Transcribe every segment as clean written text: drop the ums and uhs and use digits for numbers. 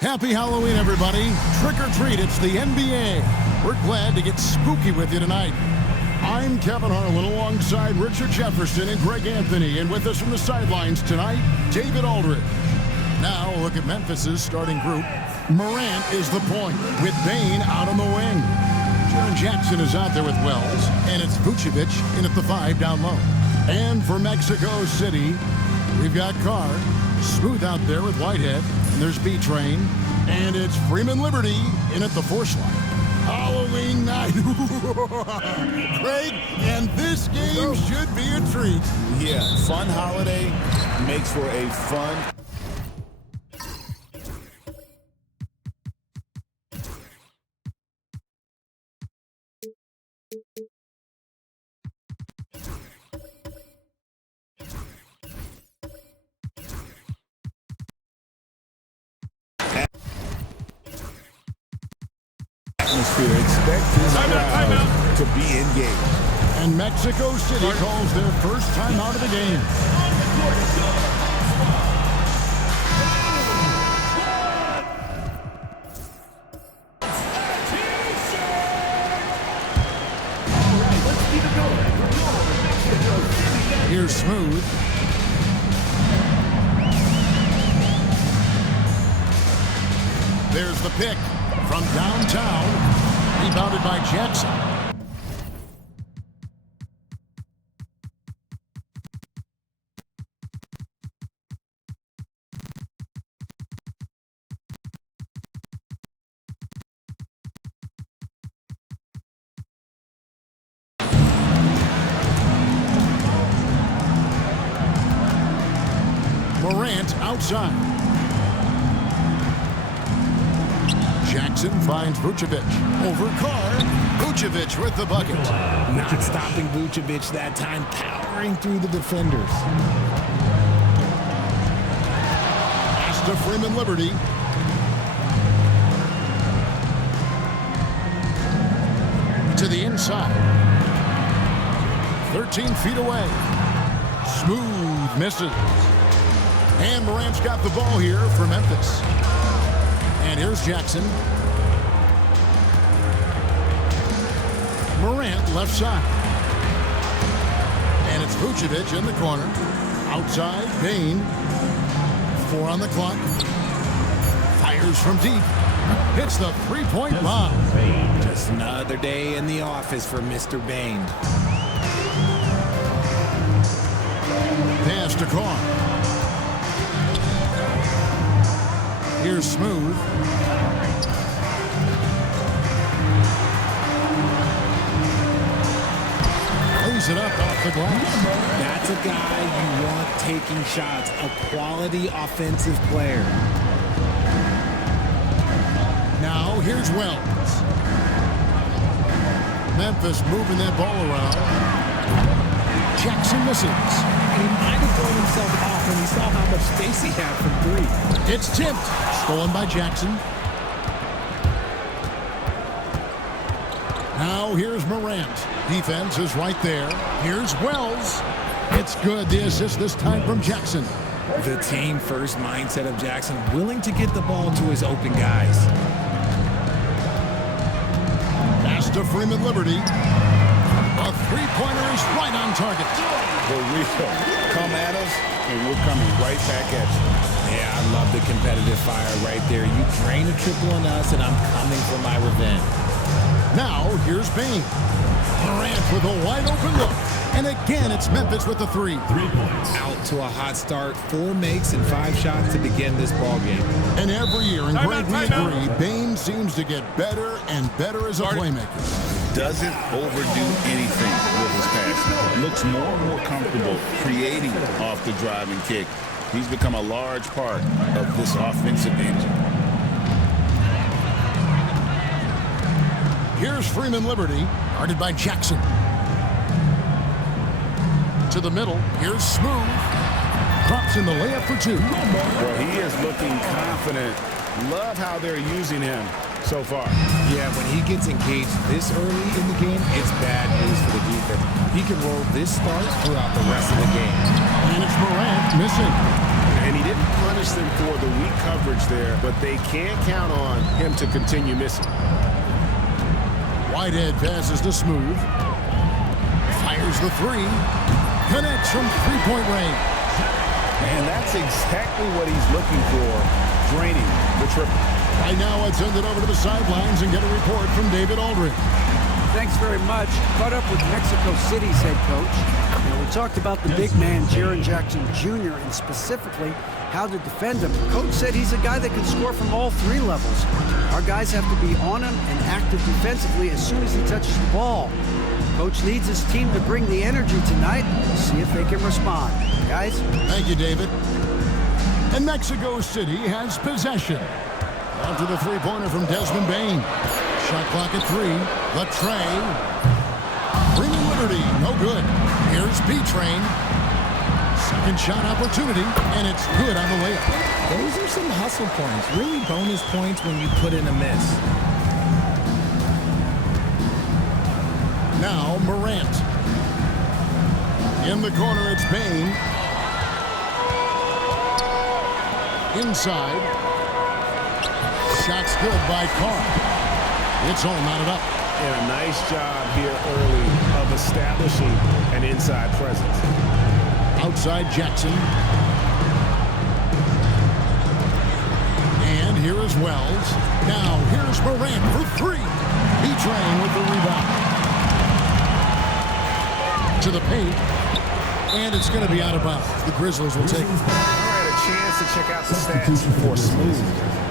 Happy Halloween, everybody. Trick or treat, it's the NBA. We're glad to get spooky with you tonight. I'm Kevin Harlan alongside Richard Jefferson and Greg Anthony. And with us from the sidelines tonight, David Aldridge. Now, look at Memphis's starting group. Morant is the point, with Bane out on the wing. Jaren Jackson is out there with Wells, and it's Vucevic in at the 5 down low. And for Mexico City, we've got Carr, smooth out there with Whitehead, and there's B-Train, and it's Freeman Liberty in at the 4 slot. Halloween night, Craig, and this game should be a treat. Yeah, fun holiday makes for a fun. Expect this crowd to be engaged. And Mexico City calls their first time out of the game. Here's Smooth. There's the pick. From downtown, rebounded by Jackson. Morant outside. Jackson finds Vucevic. Over Carr. Vucevic with the bucket. Not stopping Vucevic that time, powering through the defenders. Pass to Freeman Liberty. To the inside. 13 feet away. Smooth misses. And Morant's got the ball here for Memphis. And here's Jackson. Morant left side. And it's Vucevic in the corner. Outside, Bane. 4 on the clock. Fires from deep. Hits the three-point bomb. Just another day in the office for Mr. Bane. Pass to Carr. Here's Smooth. Lays it up off the glass. That's a guy you want taking shots. A quality offensive player. Now here's Wells. Memphis moving that ball around. Jackson misses. He might have thrown himself off when he saw how much space he had from 3. It's tipped. Stolen by Jackson. Now here's Morant. Defense is right there. Here's Wells. It's good. The assist this time from Jackson. The team-first mindset of Jackson, willing to get the ball to his open guys. Pass to Freeman Liberty. A three-pointer is right on target. For real. Come at us, and we're coming right back at you. Yeah, I love the competitive fire right there. You drain a triple on us, and I'm coming for my revenge. Now, here's Bane. Morant with a wide-open look. And again, it's Memphis with the 3. 3 points. Out to a hot start. 4 makes and 5 shots to begin this ball game. And every year, and Greg, we agree, Bane seems to get better and better as a playmaker. Doesn't overdo anything with his passing. Looks more and more comfortable creating off the drive and kick. He's become a large part of this offensive engine. Here's Freeman Liberty, guarded by Jackson. To the middle, here's Smooth. Drops in the layup for 2. Well, he is looking confident. Love how they're using him so far. Yeah, when he gets engaged this early in the game, it's bad news for the defense. He can roll this start throughout the rest of the game. And it's Morant missing. And he didn't put punish them for the weak coverage there, but they can't count on him to continue missing. Whitehead passes to Smooth. Fires the three. Connects from three-point range. And that's exactly what he's looking for, draining the triple. Right now, let's send it over to the sidelines and get a report from David Aldridge. Thanks very much. Caught up with Mexico City's head coach. Now, we talked about the big man, Jaren Jackson Jr., and specifically how to defend him. Coach said he's a guy that can score from all three levels. Our guys have to be on him and active defensively as soon as he touches the ball. Coach needs his team to bring the energy tonight. We'll see if they can respond. Guys? Thank you, David. And Mexico City has possession. After the three-pointer from Desmond Bane. Shot clock at 3. The tray. Freeman Liberty, no good. Here's B-Train. Second shot opportunity, and it's good on the layup. Those are some hustle points, really bonus points when you put in a miss. Now Morant. In the corner, it's Bane. Inside. Shot's good by Carr. It's all knotted up. And a nice job here early of establishing an inside presence. Outside Jackson. And here is Wells. Now here's Morant for 3. B-Train with the rebound. To the paint. And it's going to be out of bounds. The Grizzlies will take it. All right, a chance to check out the stats for Smooth.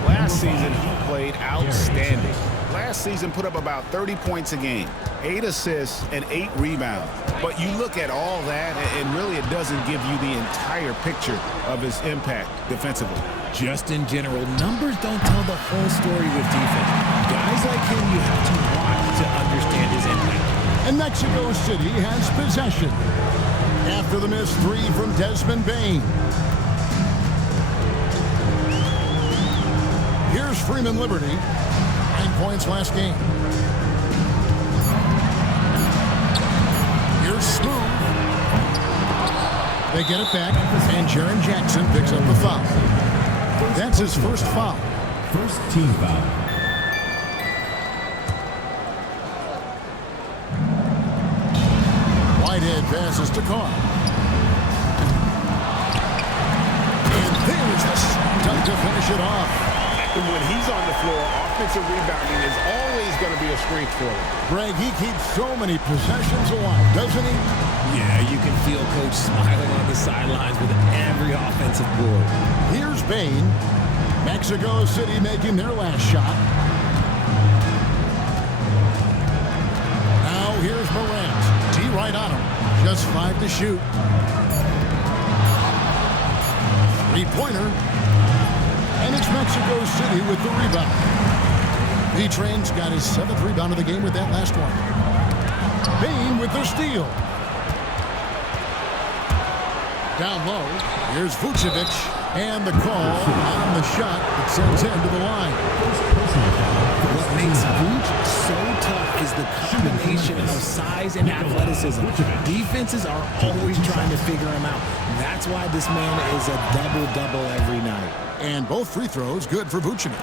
Last season, he played outstanding. Last season put up about 30 points a game, 8 assists, and 8 rebounds. But you look at all that, and really it doesn't give you the entire picture of his impact defensively. Just in general, numbers don't tell the whole story with defense. Guys like him, you have to watch to understand his impact. And Mexico City has possession. After the missed 3 from Desmond Bane. Here's Freeman Liberty. 9 points last game. Here's Smooth. They get it back, and Jaren Jackson picks up the foul. That's his first foul. First team foul. Whitehead passes to Carr. And there's the shot to finish it off. And when he's on the floor, offensive rebounding is always going to be a strength for him. Greg, he keeps so many possessions alive, doesn't he? Yeah, you can feel Coach smiling on the sidelines with every offensive board. Here's Bane. Mexico City making their last shot. Now here's Morant. D right on him. Just 5 to shoot. Three-pointer. And it's Mexico City with the rebound. B-Train's got his 7th rebound of the game with that last one. Bane with the steal. Down low, here's Vucevic. And the call on the shot that sends him to the line. What makes Vuce so tough is the combination of size and athleticism. Defenses are always trying to figure him out. That's why this man is a double-double every night. And both free throws good for Vucevic.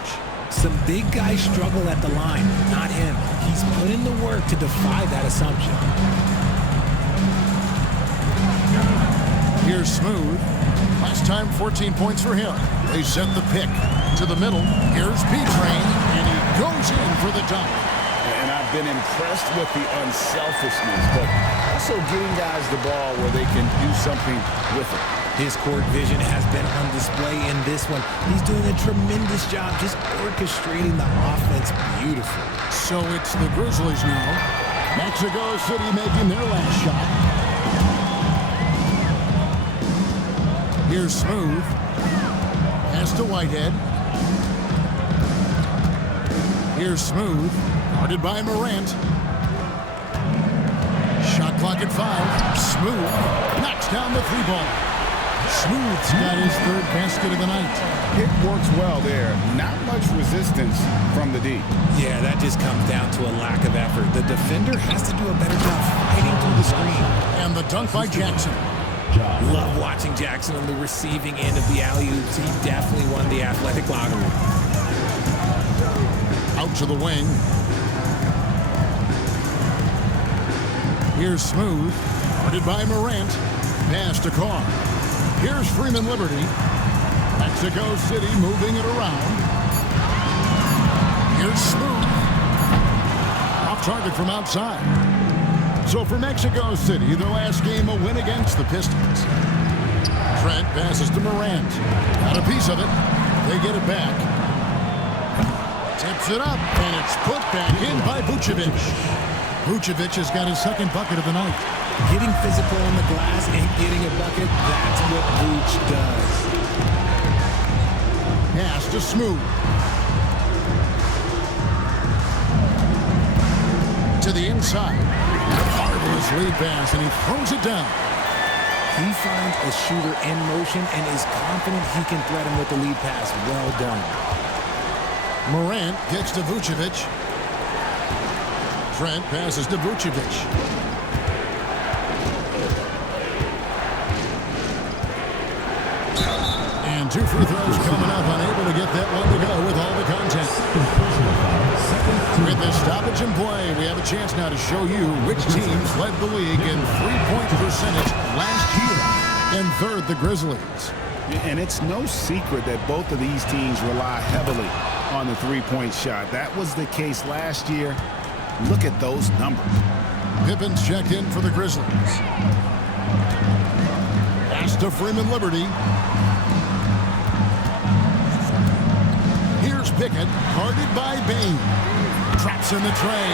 Some big guys struggle at the line, not him. He's put in the work to defy that assumption. Here's Smooth. Last time, 14 points for him. They set the pick to the middle. Here's B-Train, and he goes in for the dunk. And I've been impressed with the unselfishness, but also getting guys the ball where they can do something with it. His court vision has been on display in this one. He's doing a tremendous job just orchestrating the offense beautifully. So it's the Grizzlies now. Mexico City making their last shot. Here's Smooth. Pass to Whitehead. Here's Smooth. Guarded by Morant. Shot clock at 5. Smooth knocks down the 3-ball. Smooth's got his 3rd basket of the night. It works well there. Not much resistance from the D. Yeah, that just comes down to a lack of effort. The defender has to do a better job fighting through the screen. And the dunk by Jackson. Love watching Jackson on the receiving end of the alley-oops. He definitely won the athletic lottery. Out to the wing. Here's Smooth. Guarded by Morant. Pass to Carr. Here's Freeman Liberty. Mexico City moving it around. Here's Smooth. Off target from outside. So for Mexico City, their last game a win against the Pistons. Trent passes to Morant. Got a piece of it. They get it back. Tips it up, and it's put back in by Vucevic. Vucevic has got his second bucket of the night. Getting physical on the glass and getting a bucket, that's what Vuce does. Pass to Smooth. To the inside. Marvelous lead pass, and he throws it down. He finds a shooter in motion and is confident he can threat him with the lead pass. Well done. Morant gets to Vucevic. Trent passes to Vucevic. And 2 free throws coming up, unable to get that one to go with all the contact. With the stoppage in play, we have a chance now to show you which teams led the league in three-point percentage last year. In third, the Grizzlies. And it's no secret that both of these teams rely heavily on the three-point shot. That was the case last year. Look at those numbers. Pippen's checked in for the Grizzlies. Pass to Freeman Liberty. Here's Pickett, guarded by Bain. Traps in the tray.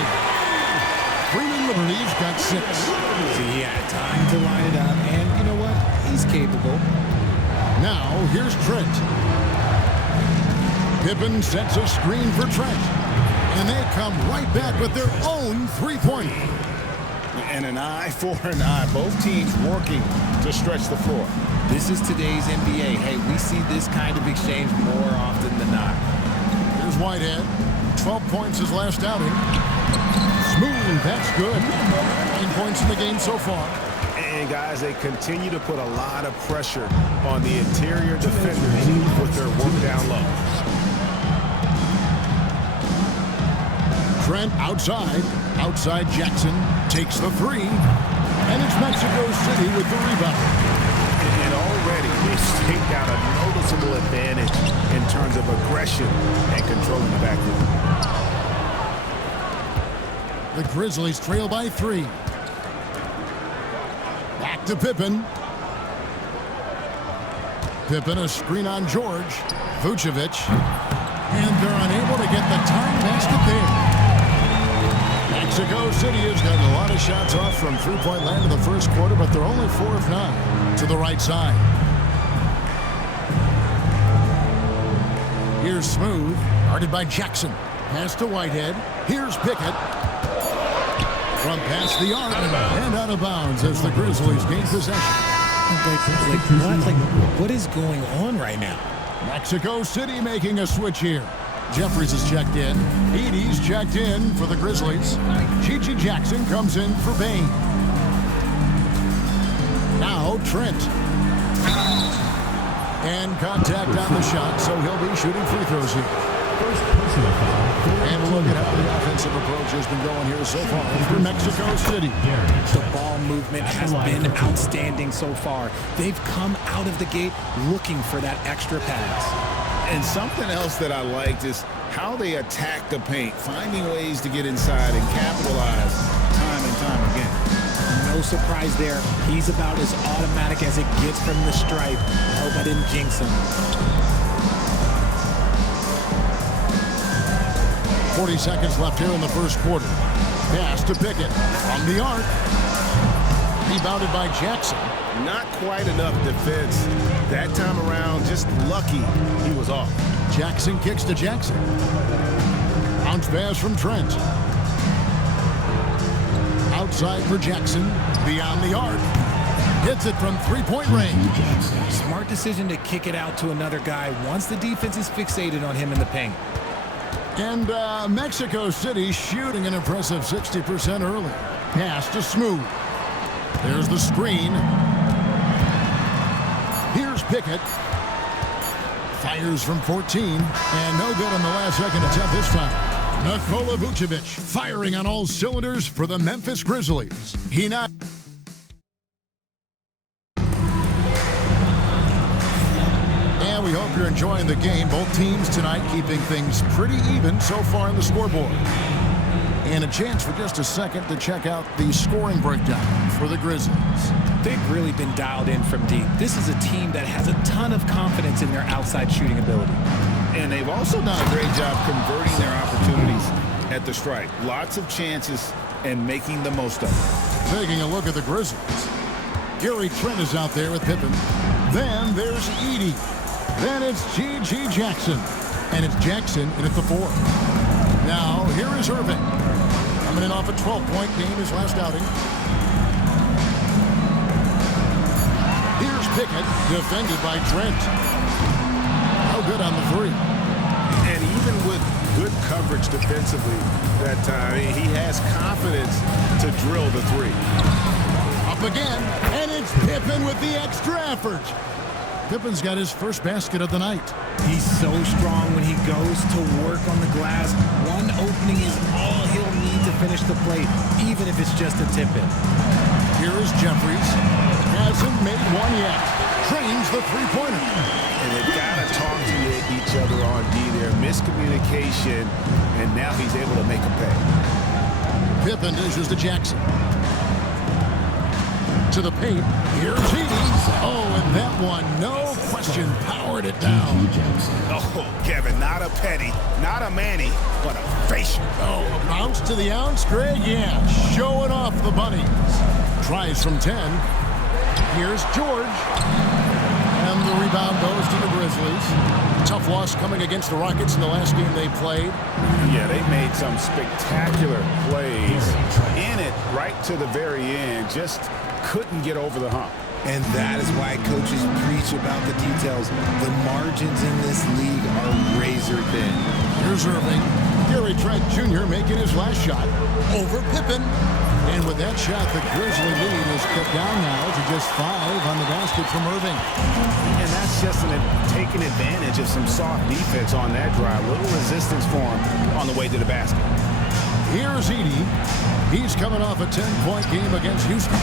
Freeman Liberty's got 6. So he had time to line it up, and you know what? He's capable. Now, here's Trent. Pippen sets a screen for Trent. And they come right back with their own three-pointer. And an eye for an eye. Both teams working to stretch the floor. This is today's NBA. Hey, we see this kind of exchange more often than not. Here's Whitehead. 12 points his last outing. Smooth, that's good. 9 points in the game so far. And guys, they continue to put a lot of pressure on the interior defenders with their work down low. Trent outside. Outside Jackson takes the 3. And it's Mexico City with the rebound. And already they've staked out a noticeable advantage in terms of aggression and controlling the backcourt. The Grizzlies trail by 3. Back to Pippen. Pippen, a screen on George. Vucevic. And they're unable to get the time basket there. Mexico City has gotten a lot of shots off from three-point land in the first quarter, but they're only 4 of 9 to the right side. Here's Smooth, guarded by Jackson. Pass to Whitehead. Here's Pickett. From past the arc and out of bounds as the Grizzlies gain possession. What is going on right now? Mexico City making a switch here. Jeffries is checked in. Edie's checked in for the Grizzlies. Gigi Jackson comes in for Bain. Now Trent. And contact on the shot, so he'll be shooting free throws here. And look at how the offensive approach has been going here so far for Mexico City. The ball movement has been outstanding so far. They've come out of the gate looking for that extra pass. And something else that I liked is how they attack the paint, finding ways to get inside and capitalize time and time again. No surprise there. He's about as automatic as it gets from the stripe. I hope I didn't jinx him. 40 seconds left here in the first quarter. Pass to Pickett from the arc. Rebounded by Jackson. Not quite enough defense. That time around, just lucky he was off. Jackson kicks to Jackson. Bounce pass from Trent. Outside for Jackson. Beyond the arc. Hits it from three-point range. Smart decision to kick it out to another guy once the defense is fixated on him in the paint. And Mexico City shooting an impressive 60% early. Pass to Smooth. There's the screen. Here's Pickett. Fires from 14, and no good on the last second attempt this time. Nikola Vucevic firing on all cylinders for the Memphis Grizzlies. He not. And we hope you're enjoying the game. Both teams tonight keeping things pretty even so far in the scoreboard. And a chance for just a second to check out the scoring breakdown for the Grizzlies. They've really been dialed in from deep. This is a team that has a ton of confidence in their outside shooting ability. And they've also done a great job converting their opportunities at the stripe. Lots of chances and making the most of it. Taking a look at the Grizzlies. Gary Trent is out there with Pippen. Then there's Edey. Then it's G.G. Jackson. And it's Jackson in at the 4. Now, here is Irving. Coming in off a 12-point game his last outing. Here's Pickett, defended by Trent. No good on the 3. And even with good coverage defensively that time, he has confidence to drill the 3. Up again, and it's Pippen with the extra effort. Pippen's got his first basket of the night. He's so strong when he goes to work on the glass. One opening is all he'll need to finish the play, even if it's just a tip-in. Here is Jeffries. Hasn't made one yet. Trains the three-pointer. And they've got to talk to each other on D there. Miscommunication, and now he's able to make a pay. Pippen dishes to Jackson. To the paint. Here's Edey. Oh, and that one, no question, powered it down. Oh, Kevin, not a Petty, not a Manny, but a facial. Oh, a bounce to the ounce, Greg? Yeah, showing off the bunnies. Tries from 10. Here's George. And the rebound goes to the Grizzlies. Tough loss coming against the Rockets in the last game they played. Yeah, they made some spectacular plays in it right to the very end. Just couldn't get over the hump. And that is why coaches preach about the details. The margins in this league are razor thin. Here's Irving. Gary Trent Jr. making his last shot over Pippen. And with that shot, the Grizzly lead is cut down now to just 5 on the basket from Irving. And that's just taking advantage of some soft defense on that drive. Little resistance for him on the way to the basket. Here's Edey. He's coming off a 10-point game against Houston.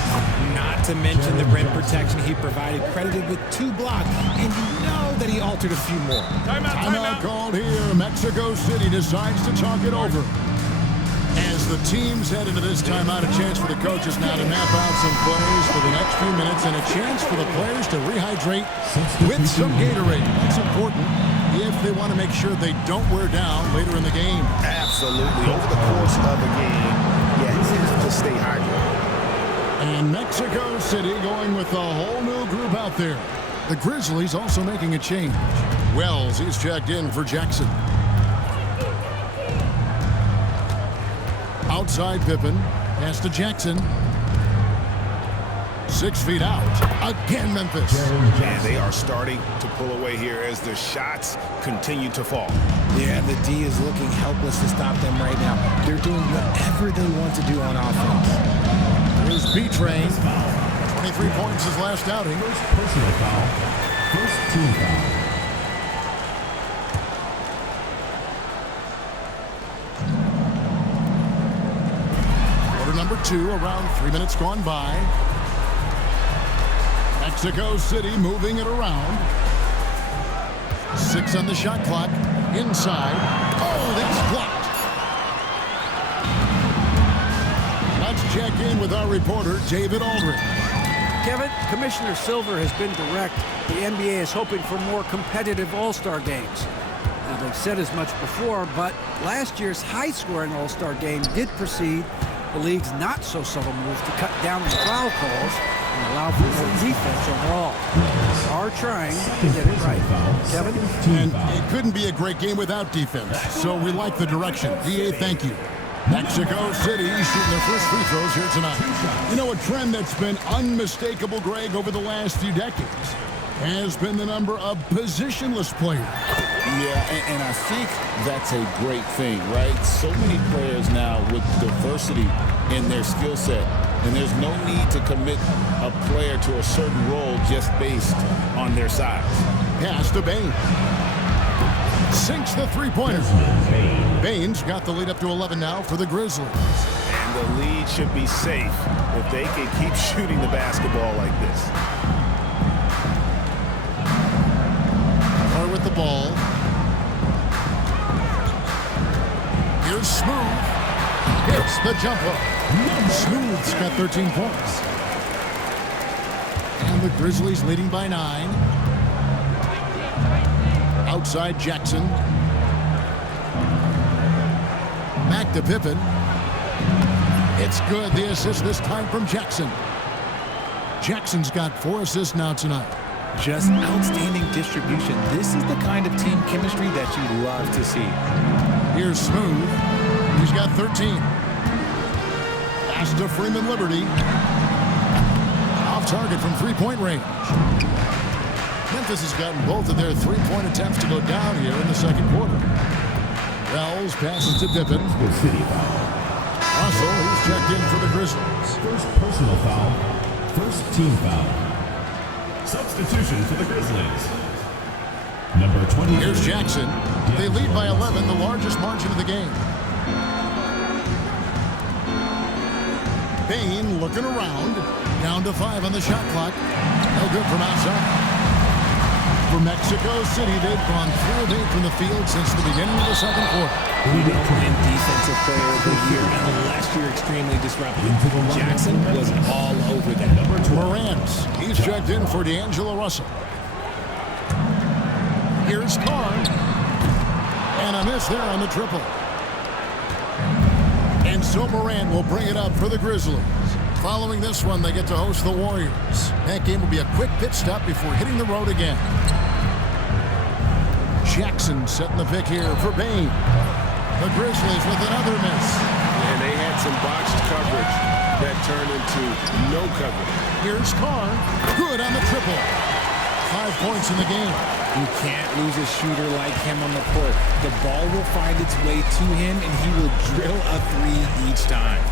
Not to mention the rim protection he provided, credited with 2 blocks, and you know that he altered a few more. Timeout called here. Mexico City decides to talk it over. As the teams head into this timeout, a chance for the coaches now to map out some plays for the next few minutes and a chance for the players to rehydrate with some Gatorade. That's important if they want to make sure they don't wear down later in the game. Absolutely. Over the course of the game, yeah, to stay hydrated. And Mexico City going with a whole new group out there. The Grizzlies also making a change. Wells, he's checked in for Jackson. Outside Pippen, pass to Jackson. 6 feet out. Again, Memphis. Man, they are starting to pull away here as the shots continue to fall. Yeah, the D is looking helpless to stop them right now. They're doing whatever they want to do on offense. Here's B-Train. 23 points his last outing. First personal foul. First team foul. Number 2, around 3 minutes gone by. Mexico City moving it around. 6 on the shot clock. Inside. Oh, that's blocked. Let's check in with our reporter, David Aldridge. Kevin, Commissioner Silver has been direct. The NBA is hoping for more competitive All-Star games. Now, they've said as much before, but last year's high-scoring All-Star game did precede the league's not-so-subtle move to cut down on foul calls and allow for more defense overall. Are trying to get it right. Kevin? And it couldn't be a great game without defense, so we like the direction. DA, thank you. Mexico City shooting their first free throws here tonight. You know, a trend that's been unmistakable, Greg, over the last few decades has been the number of positionless players. Yeah, and I think that's a great thing, right? So many players now with diversity in their skill set. and there's no need to commit a player to a certain role just based on their size. Pass to Bain. Sinks the three-pointer. Bain's got the lead up to 11 now for the Grizzlies. And the lead should be safe if they can keep shooting the basketball like this. With the ball. Here's Smooth. Hits the jumper. Smooth's got 13 points. And the Grizzlies leading by 9. Outside Jackson. Back to Pippen. It's good. The assist this time from Jackson. Jackson's got 4 assists now tonight. Just outstanding distribution. This is the kind of team chemistry that you love to see. Here's Smooth. He's got 13. Pass to Freeman Liberty. Off target from three-point range. Memphis has gotten both of their three-point attempts to go down here in the second quarter. Wells passes to Pippen. Russell, who's checked in for the Grizzlies. First personal foul. First team foul. Substitution for the Grizzlies. Number 20. Here's Jackson. They lead by 11, the largest margin of the game. Bain looking around. Down to 5 on the shot clock. No good from outside. For Mexico City, they've gone 3 of 8 from the field since the beginning of the second quarter. We don't win Defensive Player of the Year unless you're extremely disruptive. Jackson was all over that. Morant, he's checked in for D'Angelo Russell. Here's Carr. And a miss there on the triple. And so Morant will bring it up for the Grizzlies. Following this one, they get to host the Warriors. That game will be a quick pit stop before hitting the road again. Jackson setting the pick here for Bain. The Grizzlies with another miss. And they had some botched coverage that turned into no coverage. Here's Carr. Good on the triple. 5 points in the game. You can't lose a shooter like him on the court. The ball will find its way to him, and he will drill a 3 each time.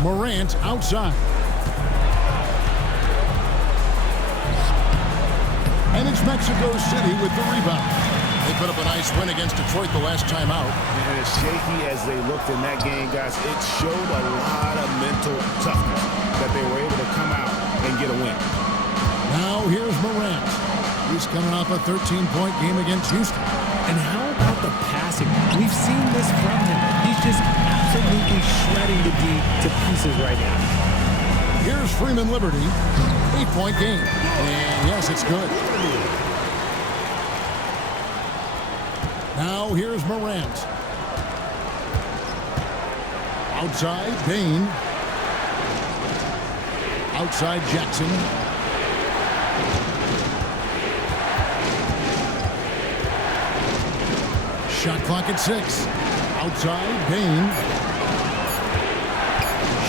Morant outside. And it's Mexico City with the rebound. They put up a nice win against Detroit the last time out. And as shaky as they looked in that game, guys, it showed a lot of mental toughness that they were able to come out and get a win. Now here's Morant. He's coming off a 13-point game against Houston. And how about the passing? We've seen this from him. He's just absolutely shredding the D to pieces right now. Here's Freeman Liberty. 8-point game. And yes, it's good. Now here's Morant. Outside, Bain. Outside, Jackson. Shot clock at 6. Outside, Bain.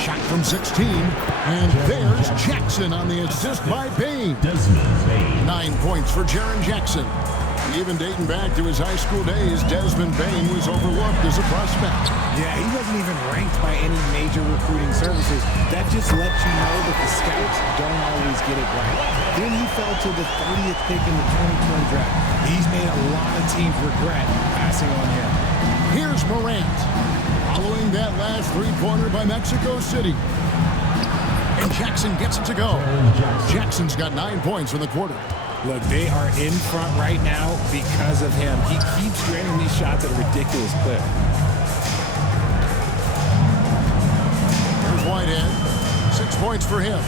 Shot from 16. And there's Jackson on the assist by Bain. 9 points for Jaren Jackson. Even dating back to his high school days, Desmond Bain was overlooked as a prospect. Yeah, he wasn't even ranked by any major recruiting services. That just lets you know that the scouts don't always get it right. Then he fell to the 30th pick in the 2020 draft. He's made a lot of teams regret passing on him. Here's Morant, following that last three-pointer by Mexico City. And Jackson gets it to go. Jackson's got 9 points in the quarter. Look, they are in front right now because of him. He keeps draining these shots at a ridiculous clip. Here's Whitehead. 6 points for him.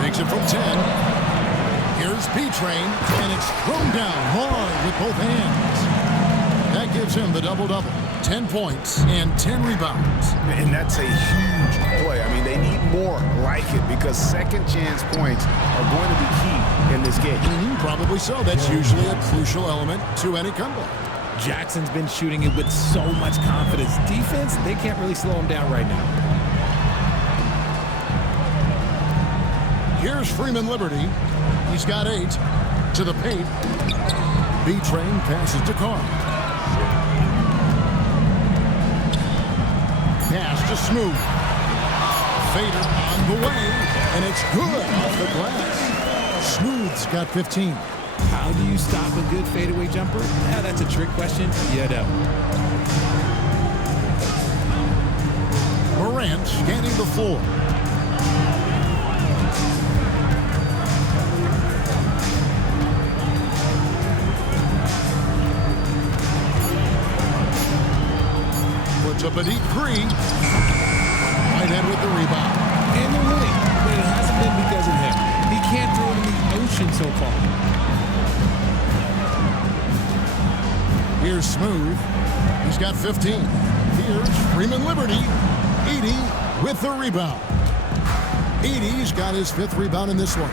Takes it from 10. Here's P-Train, and it's thrown down hard with both hands. That gives him the double-double. 10 points and 10 rebounds. And that's a huge play. I mean, they need more like it because second chance points are going to be key in this game. Probably so. That's usually a crucial element to any comeback. Jackson's been shooting it with so much confidence. Defense, they can't really slow him down right now. Here's Freeman Liberty. He's got 8. To the paint. B-Train passes to Carr. Pass to Smooth. Fader on the way, and it's good off the glass. Smooth's got 15. How do you stop a good fadeaway jumper? Yeah, that's a trick question. You know. Morant scanning the floor. Puts up a deep three. Whitehead with the rebound. And they're winning, but it hasn't been because of him. He can't throw it in the ocean so far. Here's Smooth. He's got 15. Here's Freeman Liberty. Edey with the rebound. Edey's got his 5th rebound in this one.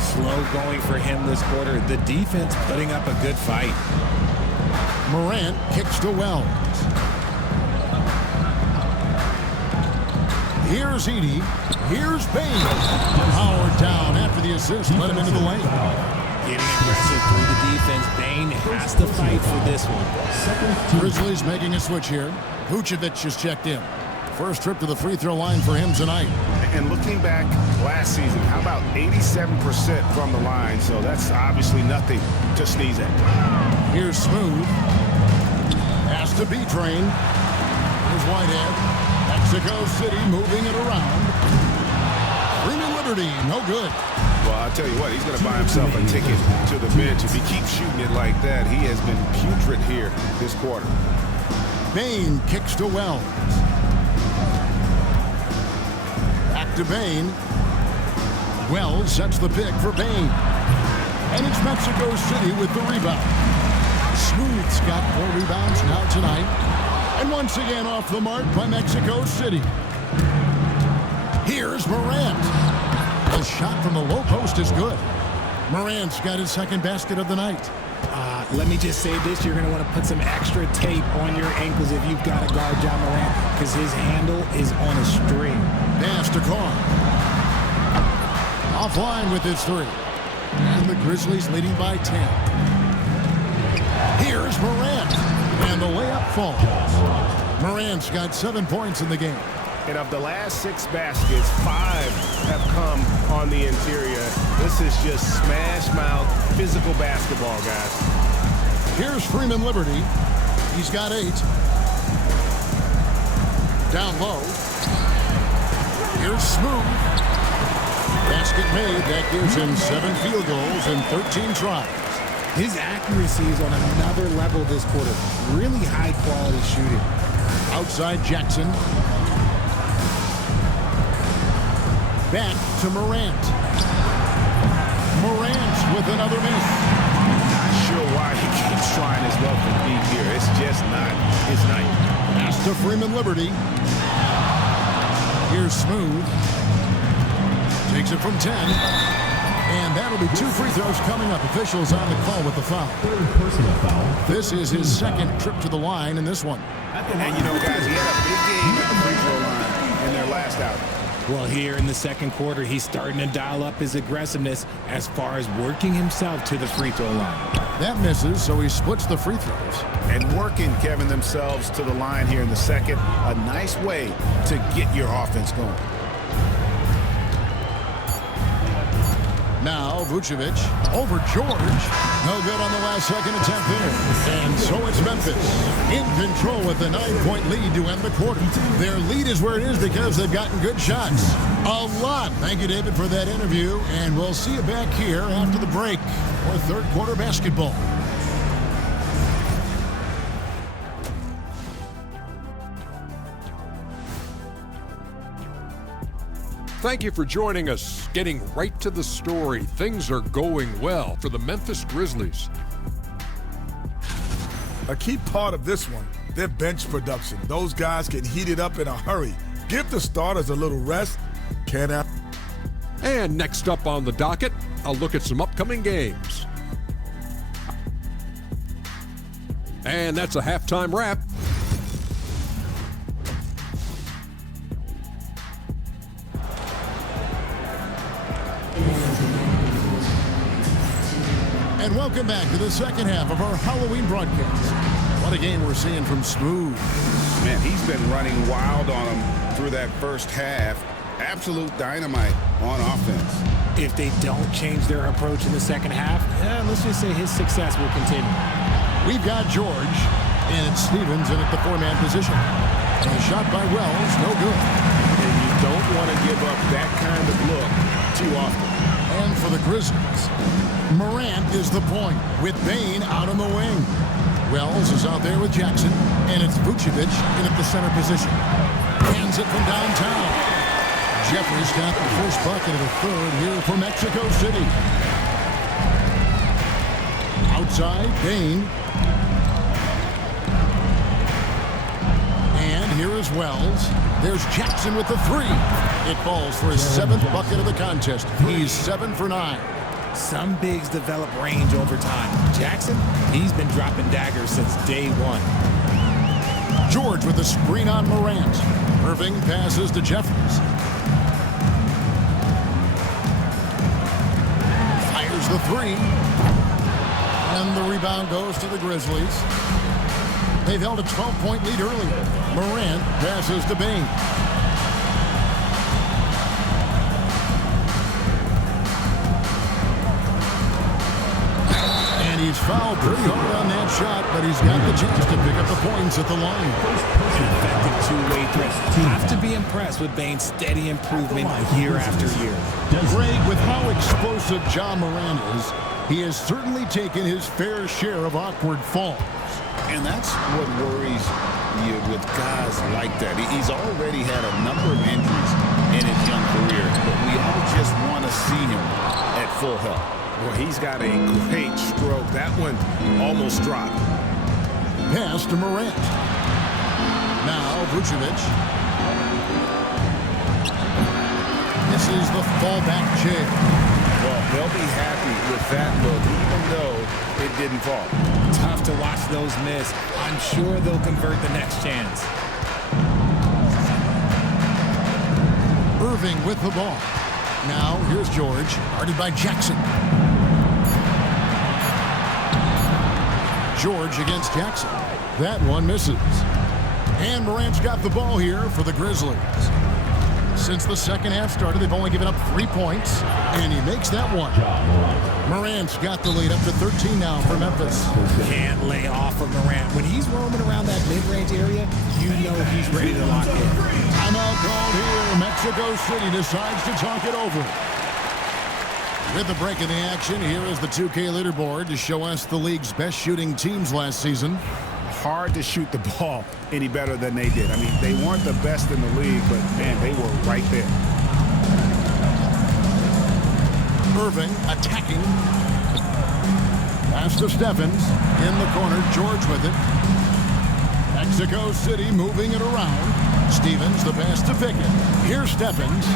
Slow going for him this quarter. The defense putting up a good fight. Morant kicks to Wells. Here's Edey. Here's Payne. Howard down after the assist. Let him into the lane. Getting aggressive through the defense. Bane has to fight for this one. Grizzlies making a switch here. Vucevic is checked in. First trip to the free throw line for him tonight. And looking back last season, how about 87% from the line? So that's obviously nothing to sneeze at. Here's Smooth. Pass to B-Train. Here's Whitehead. Mexico City moving it around. Freeman Liberty, no good. Well, I'll tell you what, he's going to buy himself a ticket to the bench. If he keeps shooting it like that, he has been putrid here this quarter. Bane kicks to Wells. Back to Bane. Wells sets the pick for Bane. And it's Mexico City with the rebound. Smooth's got 4 rebounds now tonight. And once again off the mark by Mexico City. Here's Morant. The shot from the low post is good. Morant's got his 2nd basket of the night. Let me just say this. You're going to want to put some extra tape on your ankles if you've got to guard Ja Morant because his handle is on a string. Pass to Carr. Offline with his 3. And the Grizzlies leading by 10. Here's Morant. And the layup falls. Morant's got 7 points in the game. And of the last 6 baskets, 5 have come on the interior. This is just smash mouth physical basketball, guys. Here's Freeman Liberty. He's got 8. Down low. Here's Smooth. Basket made. That gives him 7 field goals and 13 tries. His accuracy is on another level this quarter. Really high quality shooting. Outside Jackson. Back to Morant. Morant with another miss. Not sure why he keeps trying his luck from deep here. It's just not his night. Pass to Freeman Liberty. Here's Smooth. Takes it from 10. And that'll be 2 free throws coming up. Officials on the call with the foul. 3rd personal foul. This is his 2nd trip to the line in this one. And you know, guys, he had a big game at the free throw line in their last outing. Well, here in the 2nd quarter, he's starting to dial up his aggressiveness as far as working himself to the free throw line. That misses, so he splits the free throws. And working, Kevin, themselves to the line here in the 2nd. A nice way to get your offense going. Now Vucevic over George. No good on the last 2nd attempt there. And so it's Memphis in control with a 9-point lead to end the quarter. Their lead is where it is because they've gotten good shots. A lot. Thank you, David, for that interview. And we'll see you back here after the break for 3rd quarter basketball. Thank you for joining us. Getting right to the story, things are going well for the Memphis Grizzlies. A key part of this one, their bench production. Those guys can heat it up in a hurry. Give the starters a little rest. Can't have. And next up on the docket, a look at some upcoming games. And that's a halftime wrap. And welcome back to the second half of our Halloween broadcast. What a game we're seeing from Smooth. Man, he's been running wild on him through that first half. Absolute dynamite on offense. If they don't change their approach in the second half, let's just say his success will continue. We've got George and Stevens in at the four-man position. And a shot by Wells, no good. And you don't want to give up that kind of look too often. And for the Grizzlies, Morant is the point with Bane out on the wing. Wells is out there with Jackson, and it's Vucevic in at the center position. Hands it from downtown. Jeffries got the first bucket of the third here for Mexico City. Outside, Bane. And here is Wells. There's Jackson with the three. It falls for his seventh bucket of the contest. He's 7 for 9. Some bigs develop range over time. Jackson, he's been dropping daggers since day one. George with the screen on Morant. Irving passes to Jeffries. Fires the three. And the rebound goes to the Grizzlies. They've held a 12-point lead earlier. Morant passes to Bane. And he's fouled pretty hard on that shot, but he's got the chance to pick up the points at the line. An effective two-way threat. Have to be impressed with Bane's steady improvement year after year. Greg, with how explosive Ja Morant is, he has certainly taken his fair share of awkward falls. And that's what worries you with guys like that. He's already had a number of injuries in his young career, but we all just want to see him at full health. Well, he's got a great stroke. That one almost dropped. Pass to Morant. Now Vucevic. This is the fallback jig. Well, they'll be happy with that look, even though it didn't fall. Tough to watch those miss. I'm sure they'll convert the next chance. Irving with the ball. Now here's George, guarded by Jackson. George against Jackson. That one misses. And Morant's got the ball here for the Grizzlies. Since the second half started, they've only given up 3 points, and he makes that one. Morant's got the lead up to 13 now for Memphis. Can't lay off of Morant. When he's roaming around that mid-range area, you know he's ready to lock in. Timeout called here. Mexico City decides to talk it over. With the break in the action, here is the 2K leaderboard to show us the league's best shooting teams last season. Hard to shoot the ball any better than they did. I mean, they weren't the best in the league, but, man, they were right there. Irving attacking. Pass to Stephens. In the corner, George with it. Mexico City moving it around. Stevens, the pass to Pickett. Here's Stephens.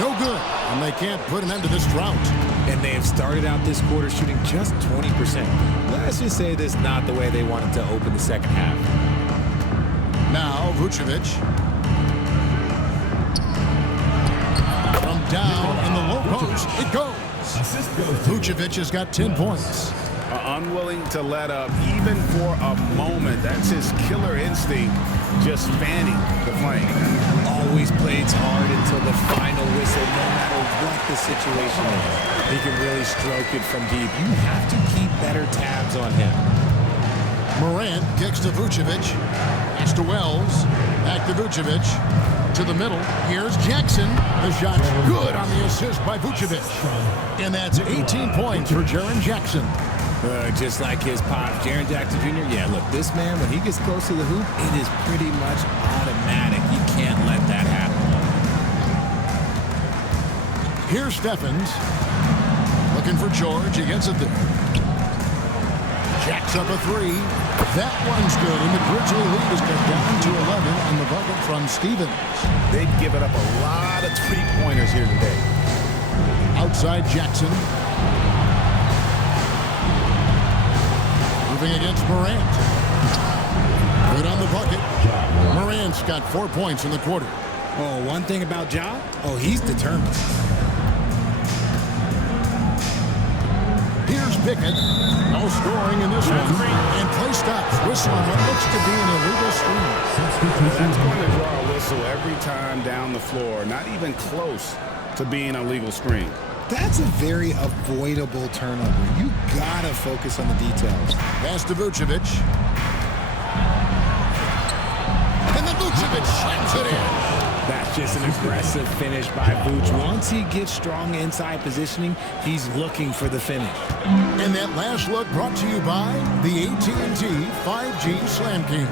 No good, and they can't put an end to this drought. And they have started out this quarter shooting just 20%. Let's just say this is not the way they wanted to open the second half. Now Vucevic. From down in the low post, it goes. Vucevic has got 10 points. Unwilling to let up even for a moment. That's his killer instinct, just fanning the flame. Always plays hard until the final whistle, no matter what the situation is. He can really stroke it from deep. You have to keep better tabs on him. Morant kicks to Vucevic. Pass to Wells. Back to Vucevic. To the middle. Here's Jackson. The shot's good on the assist by Vucevic. And that's 18 points for Jaren Jackson. Just like his pop, Jaren Jackson Jr. Yeah, look, this man, when he gets close to the hoop, it is pretty much automatic. You can't let that happen. Here's Stephens. Looking for George. He gets it there. Jacks up a three. That one's good, and the Grizzly lead is cut down to 11 on the bucket from Stevens. They've given up a lot of three-pointers here today. Outside Jackson. Moving against Morant. Good on the bucket. Morant's got 4 points in the quarter. Oh, one thing about Ja, he's determined. Pickett. No scoring in this one. And play stops. Whistle on what looks to be an illegal screen. That's going to draw a whistle every time down the floor. Not even close to being a legal screen. That's a very avoidable turnover. You gotta focus on the details. Pass to Vucevic. And then Vucevic slams it in. That's just an aggressive finish by Vooch. Once he gets strong inside positioning, he's looking for the finish. And that last look brought to you by the AT&T 5G Slam King.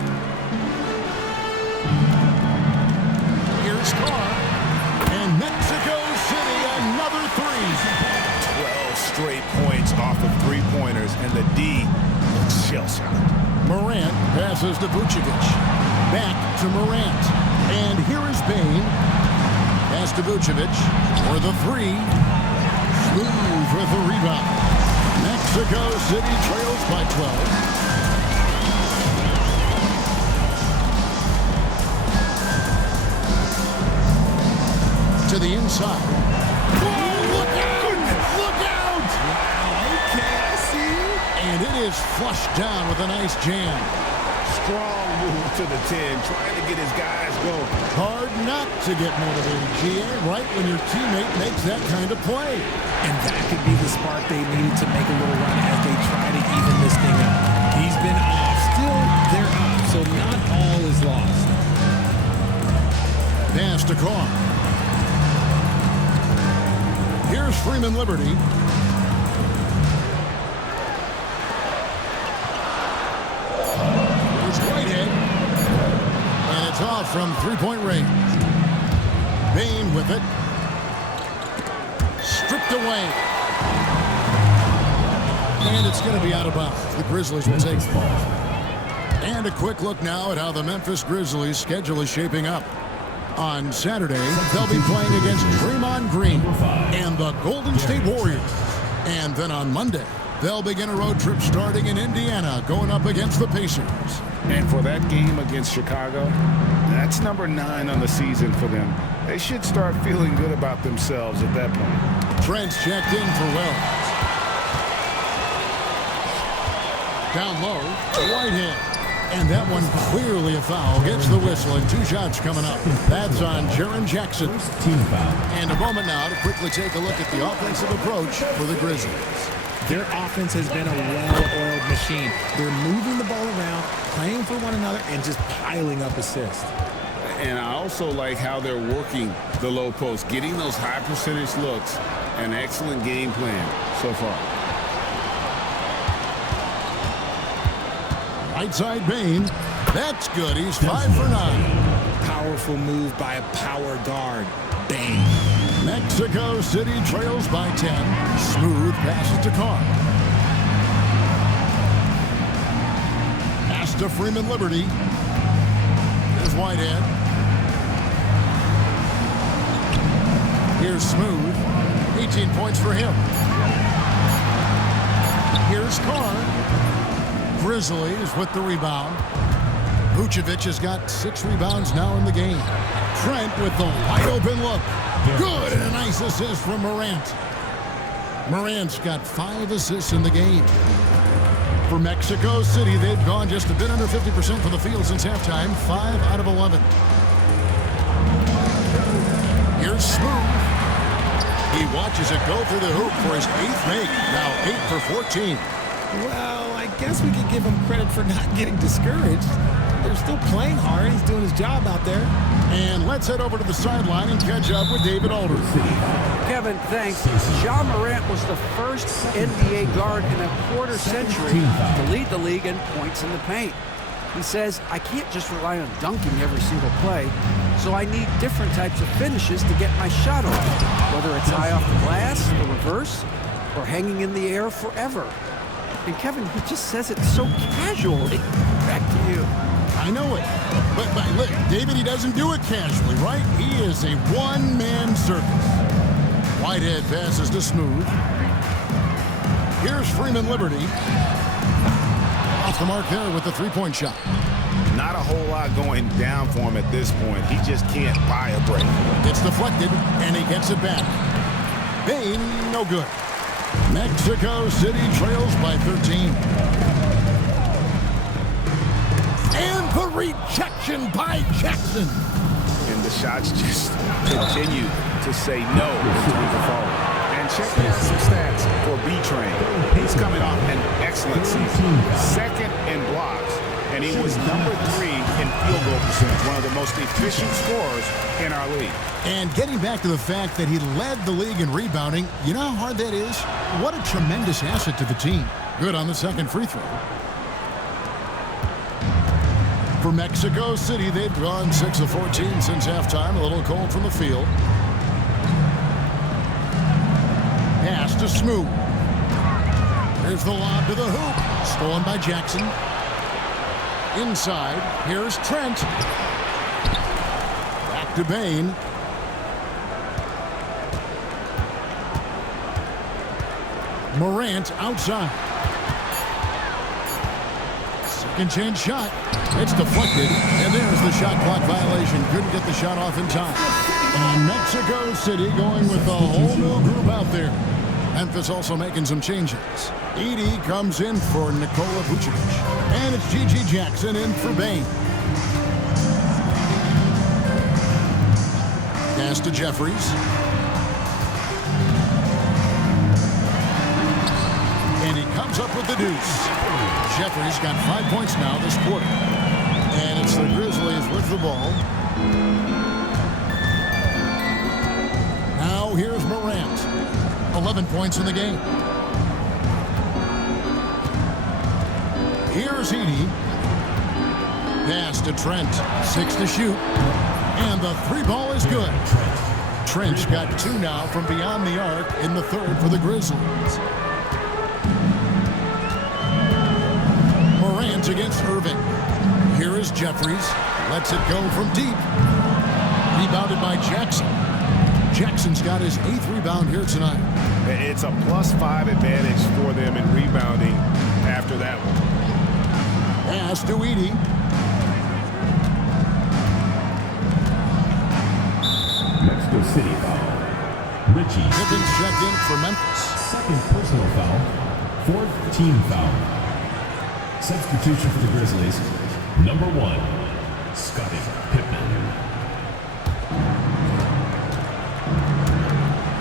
Here's Carr. And Mexico City, another three. 12 straight points off of three-pointers, and the D looks shell-shocked. Morant passes to Vucevic. Back to Morant. And here is Bane. Pass to Vucevic for the three. Smooth with the rebound. Mexico City trails by 12. To the inside. Whoa, look out! Look out! Wow, okay, I see you. And it is flushed down with a nice jam. Strong move to the 10, trying to get his guys going. Hard not to get motivated, GA, right when your teammate makes that kind of play. And that could be the spark they needed to make a little run as they try to even this thing up. He's been off. Still, they're up, so not all is lost. Pass to Carr. Here's Freeman Liberty. Here's Whitehead. And it's off from three-point range. Bane with it. Stripped away. And it's going to be out of bounds. The Grizzlies will take the ball. And a quick look now at how the Memphis Grizzlies' schedule is shaping up. On Saturday, they'll be playing against Draymond Green and the Golden State Warriors. And then on Monday, they'll begin a road trip starting in Indiana, going up against the Pacers. And for that game against Chicago, that's number 9 on the season for them. They should start feeling good about themselves at that point. Trent's checked in for Wells. Down low, Whitehead. And that one clearly a foul. Gets the whistle and 2 shots coming up. That's on Jaren Jackson. Team foul. And a moment now to quickly take a look at the offensive approach for the Grizzlies. Their offense has been a well-oiled machine. They're moving the ball around, playing for one another, and just piling up assists. And I also like how they're working the low post, getting those high percentage looks. An excellent game plan so far. Right side Bane. That's good. He's 5 for 9. Powerful move by a power guard. Bang. Mexico City trails by 10. Smooth passes to Carr. Pass to Freeman Liberty. There's Whitehead. Here's Smooth. 18 points for him. Here's Carr. Grizzlies with the rebound. Vucevic has got 6 rebounds now in the game. Trent with the wide open look. Good, and a nice assist from Morant. Morant's got 5 assists in the game. For Mexico City, they've gone just a bit under 50% from the field since halftime. 5 out of 11. Here's Smooth. He watches it go through the hoop for his 8th make. Now 8 for 14. Well, I guess we could give him credit for not getting discouraged. They're still playing hard. He's doing his job out there. And let's head over to the sideline and catch up with David Alder. Kevin, thanks. Ja Morant was the first NBA guard in a quarter century to lead the league in points in the paint. He says, I can't just rely on dunking every single play, so I need different types of finishes to get my shot off, whether it's high off the glass, the reverse, or hanging in the air forever. And Kevin, he just says it so casually. Back to you. I know it. But look, David, he doesn't do it casually, right? He is a one-man circus. Whitehead passes to Smooth. Here's Freeman Liberty. Off the mark there with the three-point shot. Not a whole lot going down for him at this point. He just can't buy a break. It's deflected, and he gets it back. Bane, no good. Mexico City trails by 13. And the rejection by Jackson. And the shots just continue to say no in terms of falling. And checking out some stats for B-Train. He's coming off an excellent season. Second in blocks, and he was number 3 in field goal percentage, one of the most efficient scorers in our league. And getting back to the fact that he led the league in rebounding, you know how hard that is? What a tremendous asset to the team. Good on the second free throw. For Mexico City, they've gone 6 of 14 since halftime. A little cold from the field. Pass to Smooth. Here's the lob to the hoop. Stolen by Jackson. Inside, here's Trent. Back to Bain. Morant outside. Second chance shot. It's deflected, and there's the shot clock violation. Couldn't get the shot off in time. And Mexico City going with a whole new group out there. Memphis also making some changes. Edey comes in for Nikola Vucevic. And it's G.G. Jackson in for Bain. Pass to Jeffries. And he comes up with the deuce. Jeffries got 5 points now this quarter. And it's the Grizzlies with the ball. Now here's Morant. 11 points in the game. Here's Edey. Pass to Trent. 6 to shoot. And the 3 ball is good. Trent's got 2 now from beyond the arc in the third for the Grizzlies. Morant against Irving. Here is Jeffries. Lets it go from deep. Rebounded by Jackson. Jackson's got his 8th rebound here tonight. It's a +5 advantage for them in rebounding after that one. Pass to Edey. Mexico City foul. Richie. Pippin's checked in for Memphis. Second personal foul. 4th team foul. Substitution for the Grizzlies. Number 1, Scottie Pippen.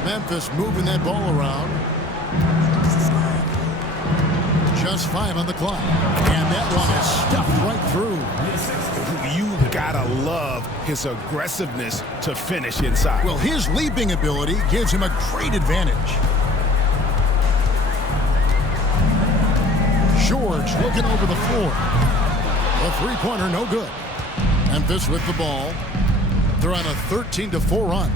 Memphis moving that ball around. Just 5 on the clock. And that one is stuffed right through. You gotta love his aggressiveness to finish inside. Well, his leaping ability gives him a great advantage. George looking over the floor. A three-pointer, no good. Memphis with the ball. They're on a 13-4 run.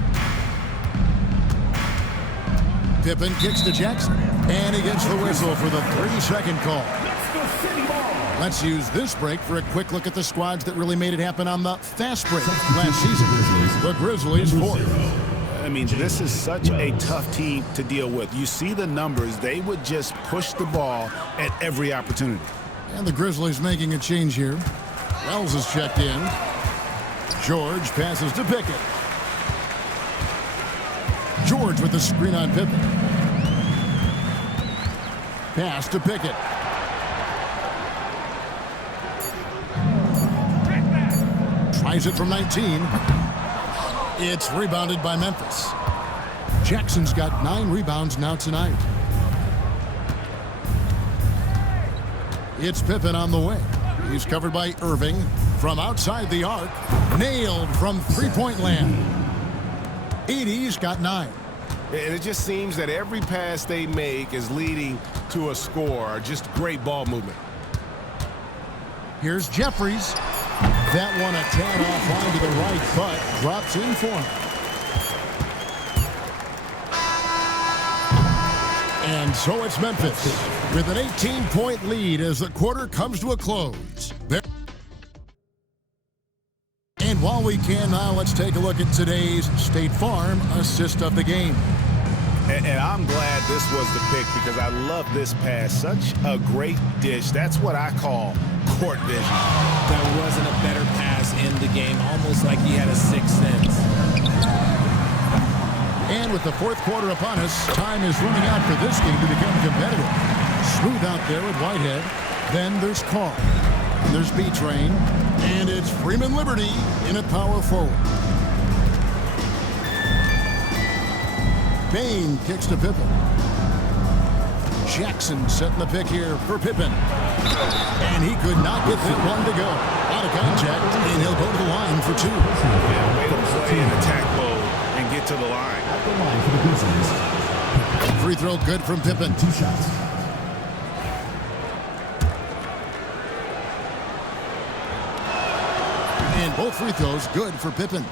Pippen kicks to Jackson. And he gets the whistle for the 3-second call. Let's use this break for a quick look at the squads that really made it happen on the fast break last season. The Grizzlies 4th. I mean, this is such a tough team to deal with. You see the numbers. They would just push the ball at every opportunity. And the Grizzlies making a change here. Wells is checked in. George passes to Pickett. George with the screen on Pippen. Pass to Pickett. Tries it from 19. It's rebounded by Memphis. Jackson's got 9 rebounds now tonight. It's Pippen on the way. He's covered by Irving from outside the arc. Nailed from three-point land. Edey's got 9. And it just seems that every pass they make is leading to a score. Just great ball movement. Here's Jeffries. That one a tad offline to the right, but drops in for him. And so it's Memphis with an 18-point lead as the quarter comes to a close. And while we can now, let's take a look at today's State Farm assist of the game. And I'm glad this was the pick because I love this pass. Such a great dish. That's what I call court vision. There wasn't a better pass in the game, almost like he had a sixth sense. And with the fourth quarter upon us, time is running out for this game to become competitive. Smooth out there at Whitehead. Then there's Carr. And there's B-Train. And it's Freeman Liberty in at power forward. Bain kicks to Pippen. Jackson setting the pick here for Pippen. And he could not get that one to go. Out of contact, and he'll go to the line for two. Yeah, way to play in attack mode and get to the line. At the line for the Grizzlies. Free throw good from Pippen. 2 shots. And both free throws good for Pippen.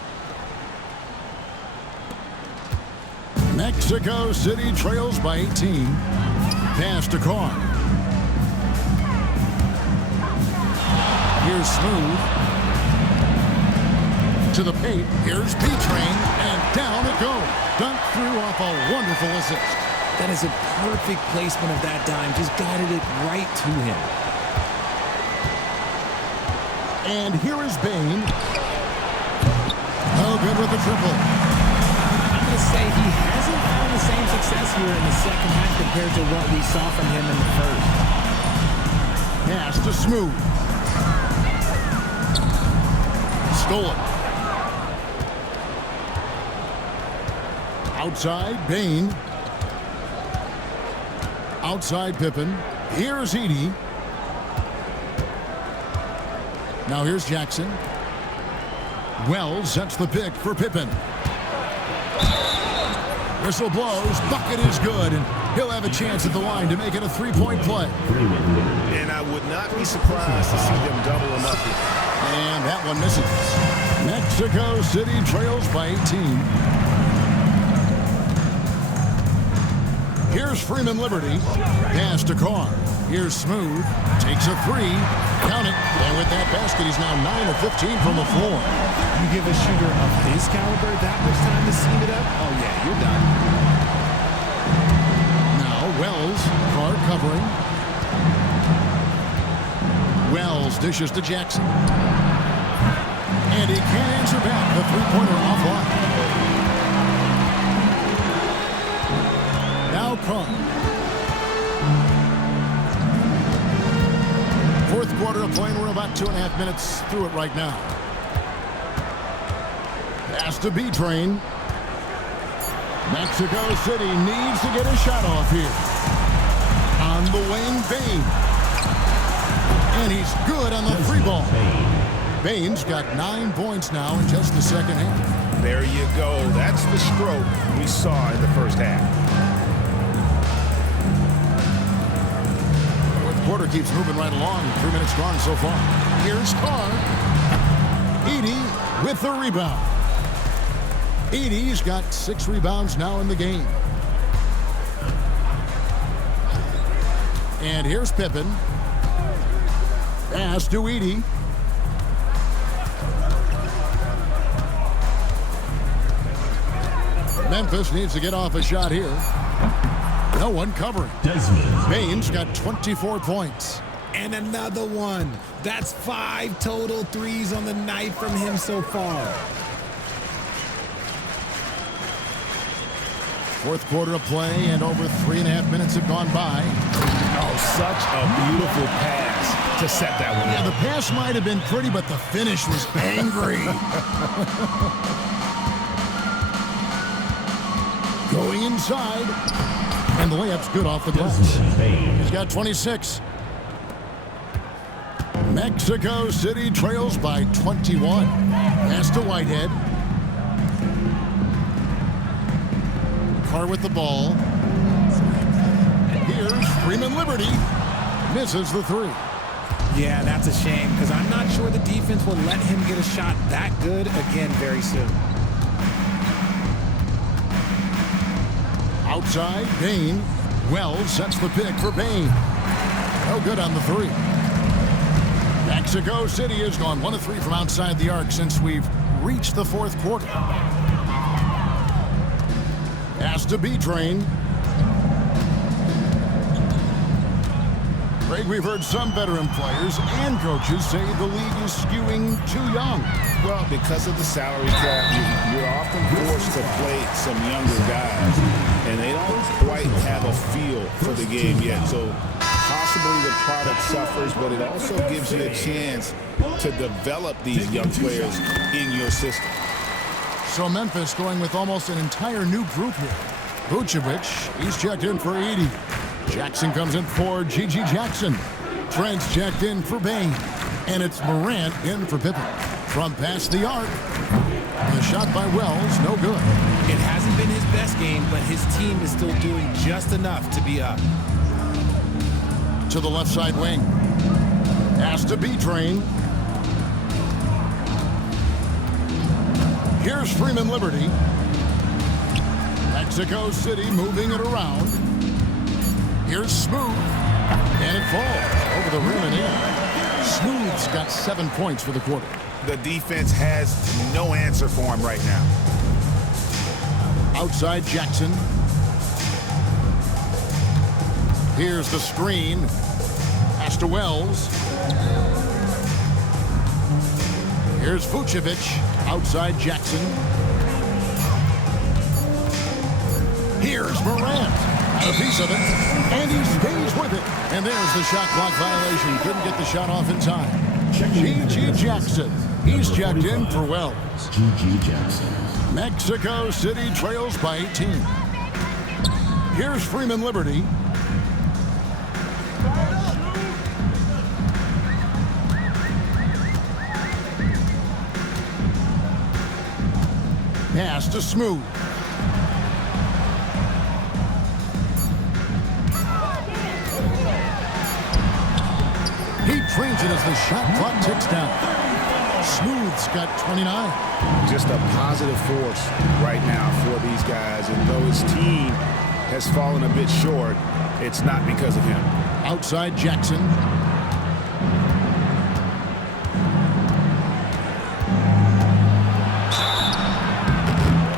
Mexico City trails by 18. Pass to Carr. Here's Smooth. To the paint. Here's B-Train. And down it goes. Dunk through off a wonderful assist. That is a perfect placement of that dime. Just guided it right to him. And here is Bain. Oh, good with the triple. I'm going to say he hasn't found the same success here in the second half compared to what we saw from him in the first. Pass to Smooth. Stolen. Outside, Bain. Outside, Pippen. Here's Edey. Now here's Jackson. Wells sets the pick for Pippen. Whistle blows. Bucket is good, and he'll have a chance at the line to make it a three-point play. And I would not be surprised to see them double him up here. And that one misses. Mexico City trails by 18. Here's Freeman Liberty. Pass to Carr. Here's Smooth. Takes a three. Count it. And with that basket, he's now 9 of 15 from the floor. You give a shooter of his caliber that much time to seam it up? Oh, yeah, you're done. Now Wells. Carr covering. Wells dishes to Jackson. And he can't answer back. The three-pointer offline. Now Carr. Fourth quarter of play, and we're about 2.5 minutes through it right now. Pass to B-Train. Mexico City needs to get a shot off here. On the wing, Bain. And he's good on the free ball. Bain's got 9 points now in just the second half. There you go. That's the stroke we saw in the first half. Quarter keeps moving right along. 3 minutes gone so far. Here's Carr. Edey with the rebound. Edey's got 6 rebounds now in the game. And here's Pippen. Pass to Edey. Memphis needs to get off a shot here. No one covering. Bain's got 24 points. And another one. That's 5 total threes on the night from him so far. Fourth quarter of play, and over 3.5 minutes have gone by. Oh, such a beautiful pass to set that one up. Yeah, the pass might have been pretty, but the finish was angry. Going inside. And the layup's good off the glass. He's got 26. Mexico City trails by 21. Pass to Whitehead. Carr with the ball. Here's Freeman Liberty. Misses the three. Yeah, that's a shame because I'm not sure the defense will let him get a shot that good again very soon. Outside, Bain. Wells sets the pick for Bain. No good on the three. Mexico City has gone 1 of 3 from outside the arc since we've reached the fourth quarter. Pass to B-Train. Greg, we've heard some veteran players and coaches say the league is skewing too young. Well, because of the salary cap, you're often forced to played some younger guys, and they don't quite have a feel for the game yet. So possibly the product suffers, but it also gives you a chance to develop these young players in your system. So Memphis going with almost an entire new group here. Vucevic, he's checked in for Edey. Jackson comes in for Gigi Jackson. Trent's checked in for Bain. And it's Morant in for Pippen. From past the arc. The shot by Wells, no good. It hasn't been his best game, but his team is still doing just enough to be up. To the left side wing. Pass to B-Train. Here's Freeman Liberty. Mexico City moving it around. Here's Smooth. And it falls over the rim and in. Smooth's got 7 points for the quarter. The defense has no answer for him right now. Outside Jackson. Here's the screen. Pass to Wells. Here's Vucevic. Outside Jackson. Here's Morant. Got a piece of it. And he stays with it. And there's the shot clock violation. Couldn't get the shot off in time. Gigi Jackson. He's checked in for Wells. Gigi Jackson. Mexico City trails by 18. Here's Freeman Liberty. Pass to Smooth. He trains it as the shot clock ticks down. Smooth's got 29. Just a positive force right now for these guys. And though his team has fallen a bit short, it's not because of him. Outside Jackson.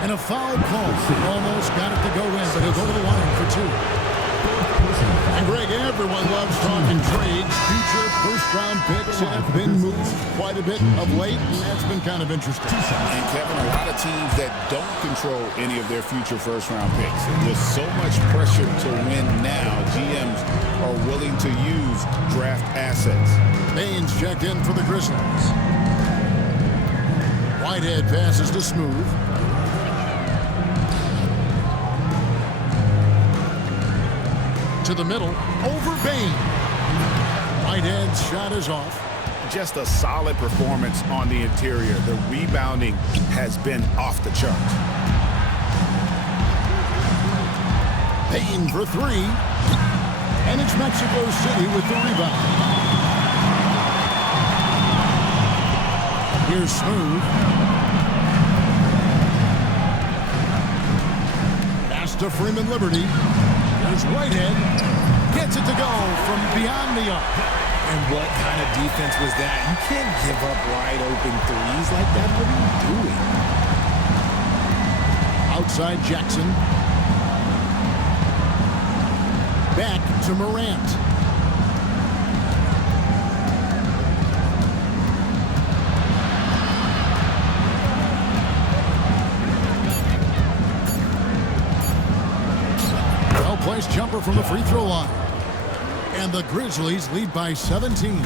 And a foul call. Almost got it to go in, but he'll go to the line for 2. And Greg, everyone loves talking trades. Future first-round picks have been moved quite a bit of late, and that's been kind of interesting. And Kevin, a lot of teams that don't control any of their future first-round picks. And with so much pressure to win now, GMs are willing to use draft assets. Baines checked in for the Grizzlies. Whitehead passes to Smooth. To the middle, over Bain. Whitehead's shot is off. Just a solid performance on the interior. The rebounding has been off the chart. Bain for 3. And it's Mexico City with the rebound. Here's Smooth. Pass to Freeman Liberty. There's Whitehead. Gets it to go from beyond the arc. And what kind of defense was that? You can't give up wide open threes like that. What are you doing? Outside Jackson. Back to Morant. Well-placed jumper from the free throw line. And the Grizzlies lead by 17.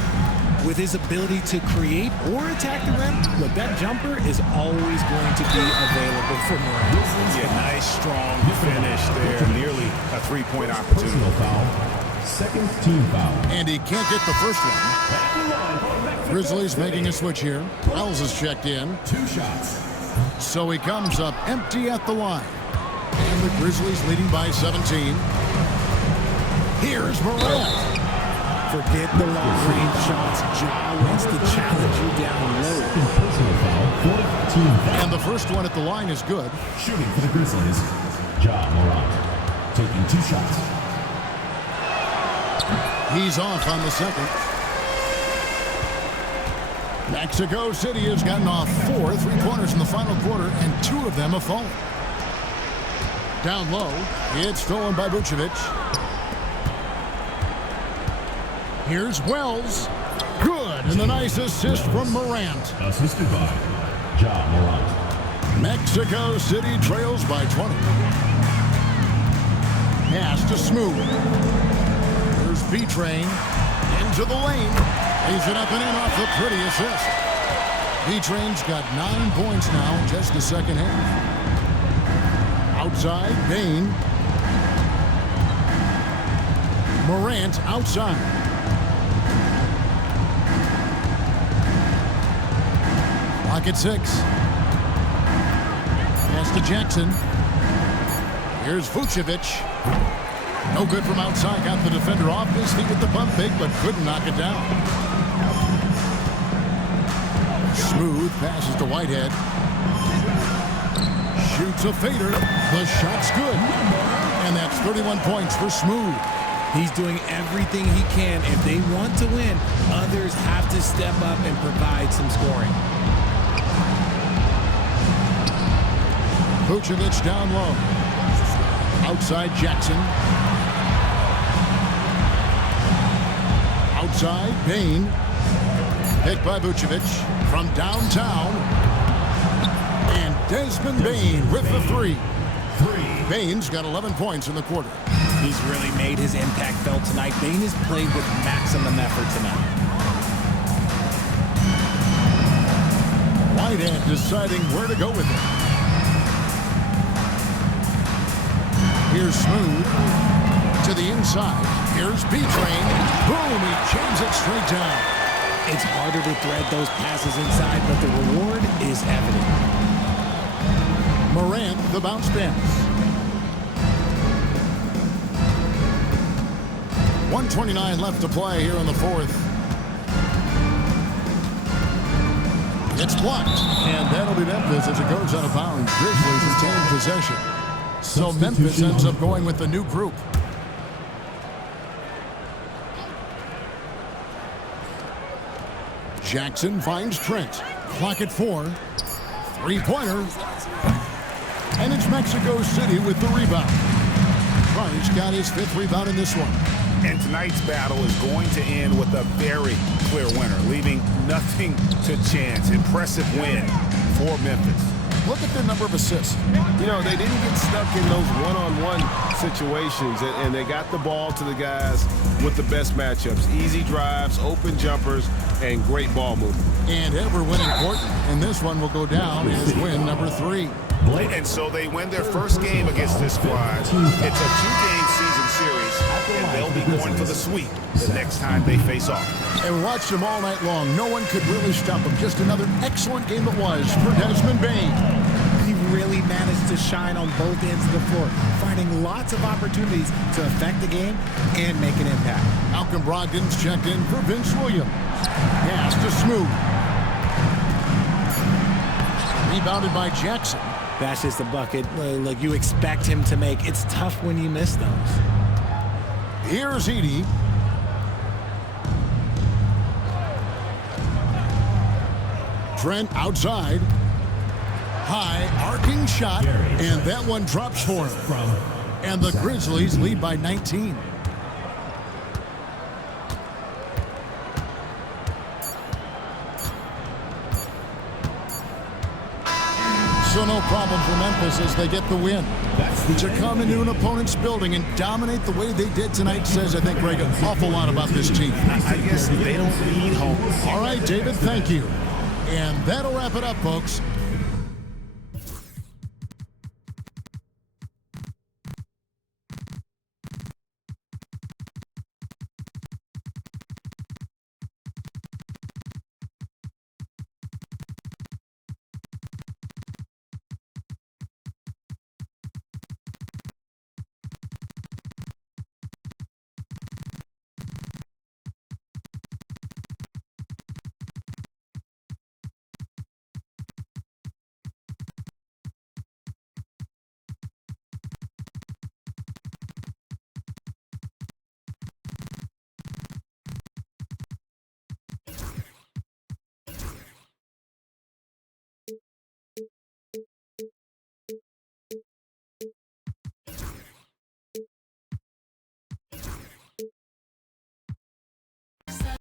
With his ability to create or attack the rim, look, that jumper is always going to be available for Morant. Yeah, nice, strong finish there. Nearly a three-point opportunity. Personal foul. Second team foul. And he can't get the first one. Grizzlies making a switch here. Wells is checked in. 2 shots. So he comes up empty at the line. And the Grizzlies leading by 17. Here's Morant. Forget the long-range shots. Ja wants to challenge you down low. Personal foul. Fourth team foul. And the first one at the line is good. Shooting for the Grizzlies, Ja Morant. Taking 2 shots. He's off on the second. Mexico City has gotten off 4 3-pointers in the final quarter, and 2 of them have fallen. Down low, it's stolen by Vucevic. Here's Wells. Good, and a nice assist from Morant. Assisted by Ja Morant. Mexico City trails by 20. Pass to Smooth. There's B-Train into the lane. Lays it up and in off the pretty assist. B-Train's got 9 points now, just the second half. Outside, Bain. Morant outside. Clock at 6. Pass to Jackson. Here's Vucevic. No good from outside. Got the defender off his feet with the bump fake, but couldn't knock it down. Smooth passes to Whitehead. Shoots a fader. The shot's good. And that's 31 points for Smooth. He's doing everything he can. If they want to win, others have to step up and provide some scoring. Vucevic down low. Outside Jackson. Outside Bain. Picked by Vucevic from downtown. And Desmond Bain with the three. Bain's got 11 points in the quarter. He's really made his impact felt tonight. Bain has played with maximum effort tonight. Whitehead deciding where to go with it. Here's Smooth to the inside. Here's B-Train. Boom, he jams it straight down. It's harder to thread those passes inside, but the reward is evident. Morant, the bounce pass. 1:29 left to play here in the fourth. It's blocked, and that'll be Memphis as it goes out of bounds. Grizzlies retain possession. So Memphis ends up going with the new group. Jackson finds Trent. Clock at 4. Three-pointer. And it's Mexico City with the rebound. Price got his 5th rebound in this one. And tonight's battle is going to end with a very clear winner, leaving nothing to chance. Impressive win for Memphis. Look at the number of assists. You know, they didn't get stuck in those one-on-one situations, and they got the ball to the guys with the best matchups. Easy drives, open jumpers, and great ball movement. And every win important. And this one will go down as win number 3. And so they win their first game against this squad. It's a 2-game season series, and they'll be going for the sweep the next time they face off. And we watched them all night long. No one could really stop them. Just another excellent game it was for Desmond Bain. He really managed to shine on both ends of the floor, finding lots of opportunities to affect the game and make an impact. Malcolm Brogdon's checked in for Vince Williams. Pass to Smooth. Rebounded by Jackson. That's just a bucket like you expect him to make. It's tough when you miss those. Here's Edey. Trent outside. High arcing shot, and that one drops for him. And the Grizzlies lead by 19. So no problem for Memphis as they get the win. To come into an opponent's building and dominate the way they did tonight says, I think, Greg, an awful lot about this team. I guess they don't need home. All right, David, thank you. And that'll wrap it up, folks.